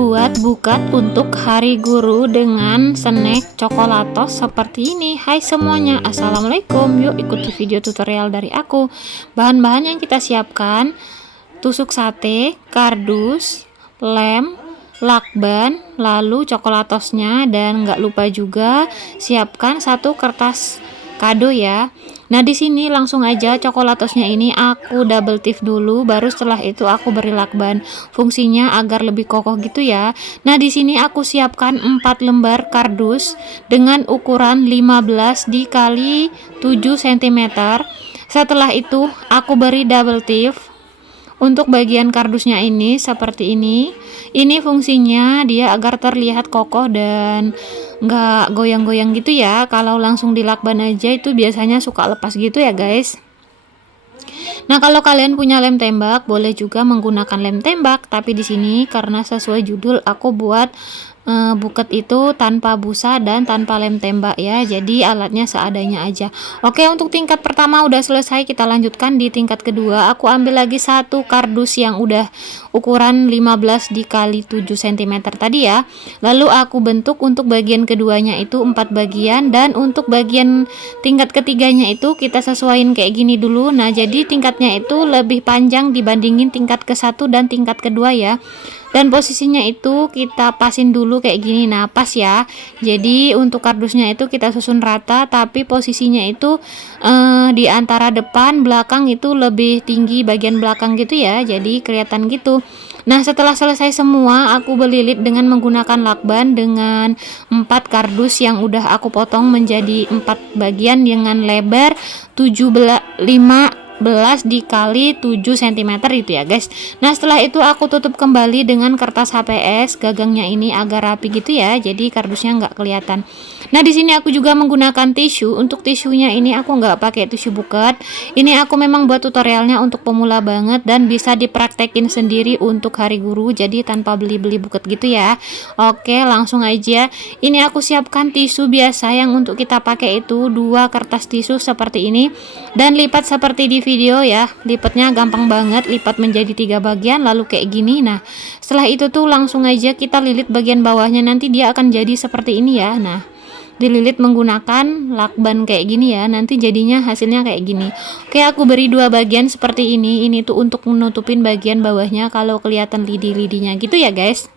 membuat buket untuk hari guru dengan snack coklatos seperti ini. Hai semuanya, assalamualaikum. Yuk ikuti video tutorial dari aku. Bahan-bahan yang kita siapkan: tusuk sate, kardus, lem, lakban, lalu coklatosnya, dan nggak lupa juga siapkan satu kertas kado ya. Nah, di sini langsung aja coklatosnya ini aku double tip dulu, baru setelah itu aku beri lakban. Fungsinya agar lebih kokoh gitu ya. Nah, di sini aku siapkan 4 lembar kardus dengan ukuran 15 dikali 7 cm. Setelah itu aku beri double tip. Untuk bagian kardusnya ini seperti ini. Ini fungsinya dia agar terlihat kokoh dan nggak goyang-goyang gitu ya. Kalau langsung dilakban aja itu biasanya suka lepas gitu ya guys. Nah, kalau kalian punya lem tembak boleh juga menggunakan lem tembak, tapi di sini karena sesuai judul aku buat buket itu tanpa busa dan tanpa lem tembak ya, jadi alatnya seadanya aja. Oke, untuk tingkat pertama udah selesai, kita lanjutkan di tingkat kedua. Aku ambil lagi satu kardus yang udah ukuran 15 dikali 7 cm tadi ya, lalu aku bentuk untuk bagian keduanya itu 4 bagian, dan untuk bagian tingkat ketiganya itu kita sesuaiin kayak gini dulu. Nah, jadi tingkatnya itu lebih panjang dibandingin tingkat ke satu dan tingkat kedua ya, dan posisinya itu kita pasin dulu kayak gini. Nah, pas ya. Jadi untuk kardusnya itu kita susun rata, tapi posisinya itu di antara depan belakang itu lebih tinggi bagian belakang gitu ya, jadi kelihatan gitu. Nah, setelah selesai semua, aku belilit dengan menggunakan lakban dengan 4 kardus yang udah aku potong menjadi 4 bagian dengan lebar 15 dikali 7 cm itu ya guys. Nah, setelah itu aku tutup kembali dengan kertas HPS gagangnya ini agar rapi gitu ya, jadi kardusnya nggak kelihatan. Nah, di sini aku juga menggunakan tisu. Untuk tisunya ini aku nggak pakai tisu buket. Ini aku memang buat tutorialnya untuk pemula banget dan bisa dipraktekin sendiri untuk hari guru, jadi tanpa beli-beli buket gitu ya. Oke, langsung aja. Ini aku siapkan tisu biasa yang untuk kita pakai itu 2 kertas tisu seperti ini, dan lipat seperti di video ya. Lipatnya gampang banget, lipat menjadi 3 bagian lalu kayak gini. Nah, setelah itu tuh langsung aja kita lilit bagian bawahnya, nanti dia akan jadi seperti ini ya. Nah, dililit menggunakan lakban kayak gini ya, nanti jadinya hasilnya kayak gini. Oke, aku beri 2 bagian seperti ini. Ini tuh untuk menutupin bagian bawahnya kalau kelihatan lidi-lidinya gitu ya guys.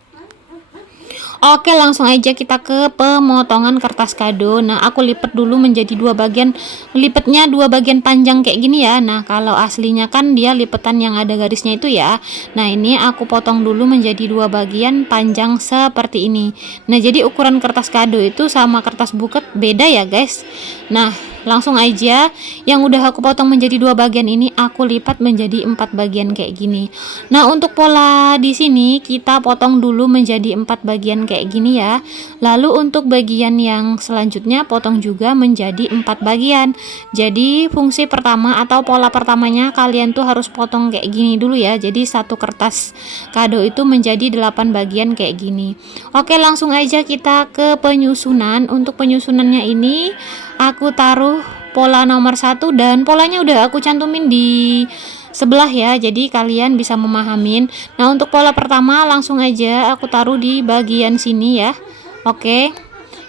Oke, langsung aja kita ke pemotongan kertas kado. Nah, aku lipat dulu menjadi 2 bagian. Lipatnya 2 bagian panjang kayak gini ya. Nah, kalau aslinya kan dia lipatan yang ada garisnya itu ya. Nah, ini aku potong dulu menjadi 2 bagian panjang seperti ini. Nah, jadi ukuran kertas kado itu sama kertas buket beda ya guys. Nah, langsung aja yang udah aku potong menjadi 2 bagian ini aku lipat menjadi 4 bagian kayak gini. Nah, untuk pola di sini kita potong dulu menjadi 4 bagian kayak gini ya. Lalu untuk bagian yang selanjutnya potong juga menjadi 4 bagian. Jadi fungsi pertama atau pola pertamanya kalian tuh harus potong kayak gini dulu ya. Jadi satu kertas kado itu menjadi 8 bagian kayak gini. Oke, langsung aja kita ke penyusunan. Untuk penyusunannya ini aku taruh pola nomor 1 dan polanya udah aku cantumin di sebelah ya, jadi kalian bisa memahamin. Nah, untuk pola pertama langsung aja aku taruh di bagian sini ya. Oke,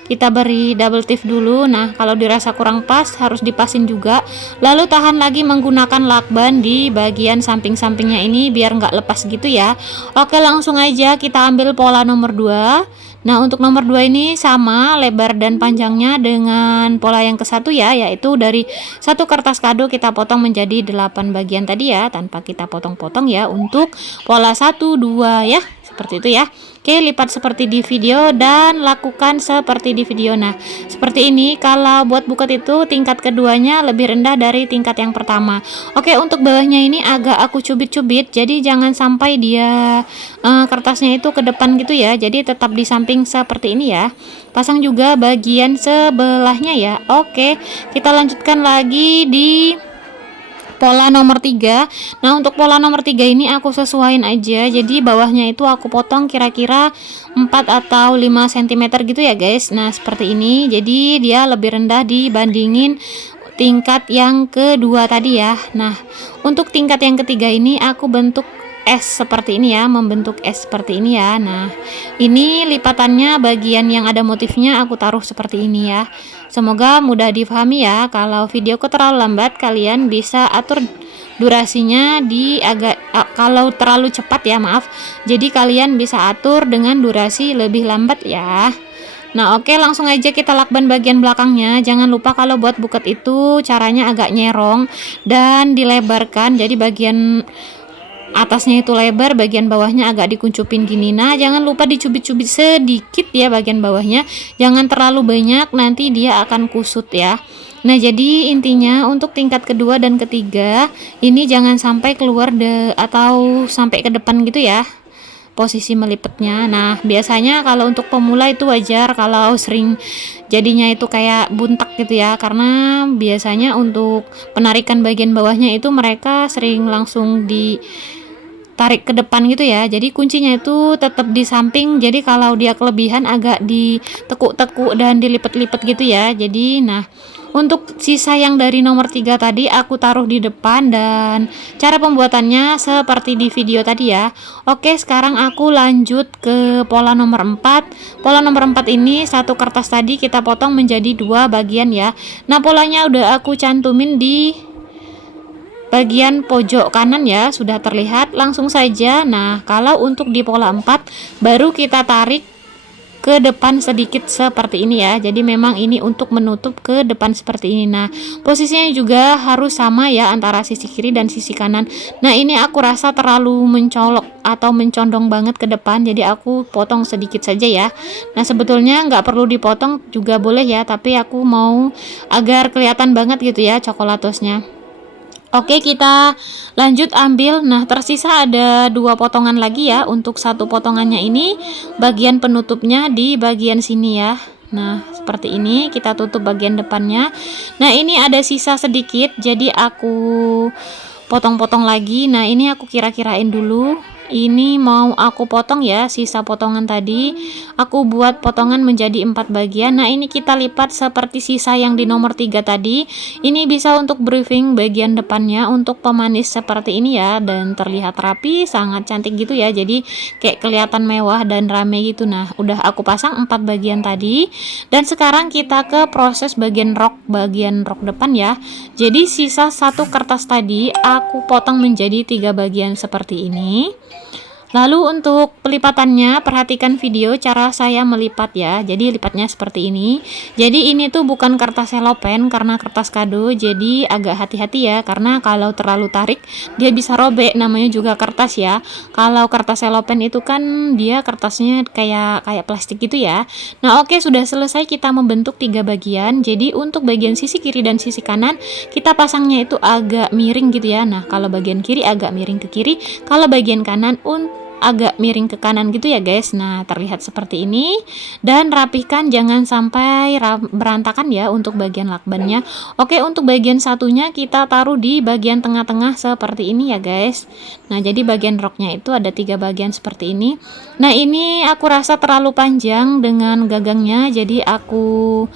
kita beri double tip dulu. Nah, kalau dirasa kurang pas harus dipasin juga, lalu tahan lagi menggunakan lakban di bagian samping-sampingnya ini biar nggak lepas gitu ya. Oke, langsung aja kita ambil pola nomor 2. Nah, untuk nomor 2 ini sama lebar dan panjangnya dengan pola yang ke satu ya, yaitu dari satu kertas kado kita potong menjadi 8 bagian tadi ya, tanpa kita potong-potong ya, untuk pola 1, 2 ya, seperti itu ya. Oke, lipat seperti di video dan lakukan seperti di video. Nah, seperti ini. Kalau buat buket itu tingkat keduanya lebih rendah dari tingkat yang pertama. Oke, untuk bawahnya ini agak aku cubit-cubit, jadi jangan sampai dia kertasnya itu ke depan gitu ya, jadi tetap di samping seperti ini ya. Pasang juga bagian sebelahnya ya. Oke, kita lanjutkan lagi di pola nomor 3. Nah, untuk pola nomor 3 ini aku sesuaiin aja, jadi bawahnya itu aku potong kira-kira 4 atau 5 cm gitu ya guys. Nah, seperti ini, jadi dia lebih rendah dibandingin tingkat yang kedua tadi ya. Nah, untuk tingkat yang ketiga ini aku bentuk es seperti ini ya, membentuk es seperti ini ya. Nah, ini lipatannya bagian yang ada motifnya aku taruh seperti ini ya. Semoga mudah difahami ya. Kalau videoku terlalu lambat, kalian bisa atur durasinya di kalau terlalu cepat ya maaf. Jadi kalian bisa atur dengan durasi lebih lambat ya. Nah, oke, langsung aja kita lakban bagian belakangnya. Jangan lupa kalau buat buket itu caranya agak nyerong dan dilebarkan. Jadi bagian atasnya itu lebar, bagian bawahnya agak dikuncupin gini. Nah, jangan lupa dicubit-cubit sedikit ya bagian bawahnya. Jangan terlalu banyak, nanti dia akan kusut ya. Nah, jadi intinya untuk tingkat kedua dan ketiga ini jangan sampai keluar atau sampai ke depan gitu ya posisi melipatnya. Nah, biasanya kalau untuk pemula itu wajar kalau sering jadinya itu kayak buntak gitu ya, karena biasanya untuk penarikan bagian bawahnya itu mereka sering langsung ditarik ke depan gitu ya. Jadi kuncinya itu tetap di samping. Jadi kalau dia kelebihan agak ditekuk-tekuk dan dilipat-lipat gitu ya. Jadi nah, untuk sisa yang dari nomor 3 tadi aku taruh di depan dan cara pembuatannya seperti di video tadi ya. Oke, sekarang aku lanjut ke pola nomor 4. Pola nomor 4 ini satu kertas tadi kita potong menjadi 2 bagian ya. Nah, polanya udah aku cantumin di bagian pojok kanan ya, sudah terlihat langsung saja. Nah, kalau untuk di pola 4 baru kita tarik ke depan sedikit seperti ini ya. Jadi memang ini untuk menutup ke depan seperti ini. Nah, posisinya juga harus sama ya antara sisi kiri dan sisi kanan. Nah, ini aku rasa terlalu mencolok atau mencondong banget ke depan, jadi aku potong sedikit saja ya. Nah, sebetulnya nggak perlu dipotong juga boleh ya, tapi aku mau agar kelihatan banget gitu ya cokolatosnya. Oke, kita lanjut ambil. Nah, tersisa ada 2 potongan lagi ya. Untuk satu potongannya ini bagian penutupnya di bagian sini ya. Nah, seperti ini kita tutup bagian depannya. Nah, ini ada sisa sedikit, jadi aku potong-potong lagi. Nah, ini aku kira-kirain dulu. Ini mau aku potong ya, sisa potongan tadi aku buat potongan menjadi 4 bagian. Nah, ini kita lipat seperti sisa yang di nomor 3 tadi. Ini bisa untuk briefing bagian depannya untuk pemanis seperti ini ya, dan terlihat rapi, sangat cantik gitu ya. Jadi kayak kelihatan mewah dan rame gitu. Nah, udah aku pasang 4 bagian tadi. Dan sekarang kita ke proses bagian rok depan ya. Jadi sisa satu kertas tadi aku potong menjadi 3 bagian seperti ini. Lalu untuk pelipatannya, perhatikan video cara saya melipat ya. Jadi lipatnya seperti ini. Jadi ini tuh bukan kertas selopen karena kertas kado, jadi agak hati-hati ya, karena kalau terlalu tarik dia bisa robek, namanya juga kertas ya. Kalau kertas selopen itu kan dia kertasnya kayak plastik gitu ya. Nah, oke, sudah selesai kita membentuk 3 bagian. Jadi untuk bagian sisi kiri dan sisi kanan kita pasangnya itu agak miring gitu ya. Nah, kalau bagian kiri agak miring ke kiri, kalau bagian kanan agak miring ke kanan gitu ya guys. Nah, terlihat seperti ini, dan rapihkan jangan sampai berantakan ya untuk bagian lakbannya. Oke, untuk bagian satunya kita taruh di bagian tengah-tengah seperti ini ya guys. Nah, jadi bagian roknya itu ada 3 bagian seperti ini. Nah, ini aku rasa terlalu panjang dengan gagangnya, jadi aku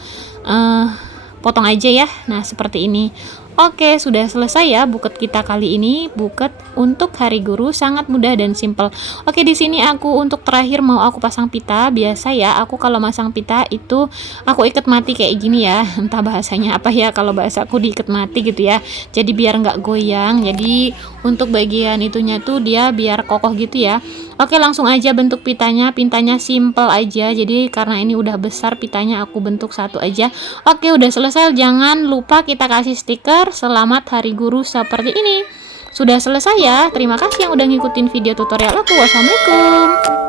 potong aja ya. Nah, seperti ini. Oke, sudah selesai ya buket kita kali ini. Buket untuk Hari Guru sangat mudah dan simple. Oke, di sini aku untuk terakhir mau aku pasang pita. Biasa ya, aku kalau masang pita itu aku ikat mati kayak gini ya. Entah bahasanya apa ya, kalau bahasa aku diikat mati gitu ya. Jadi biar nggak goyang. Jadi untuk bagian itunya tuh dia biar kokoh gitu ya. Oke, langsung aja bentuk pitanya. Pintanya simple aja. Jadi karena ini udah besar pitanya, aku bentuk satu aja. Oke, udah selesai. Jangan lupa kita kasih stiker Selamat Hari Guru seperti ini. Sudah selesai ya. Terima kasih yang udah ngikutin video tutorial aku. Wassalamualaikum.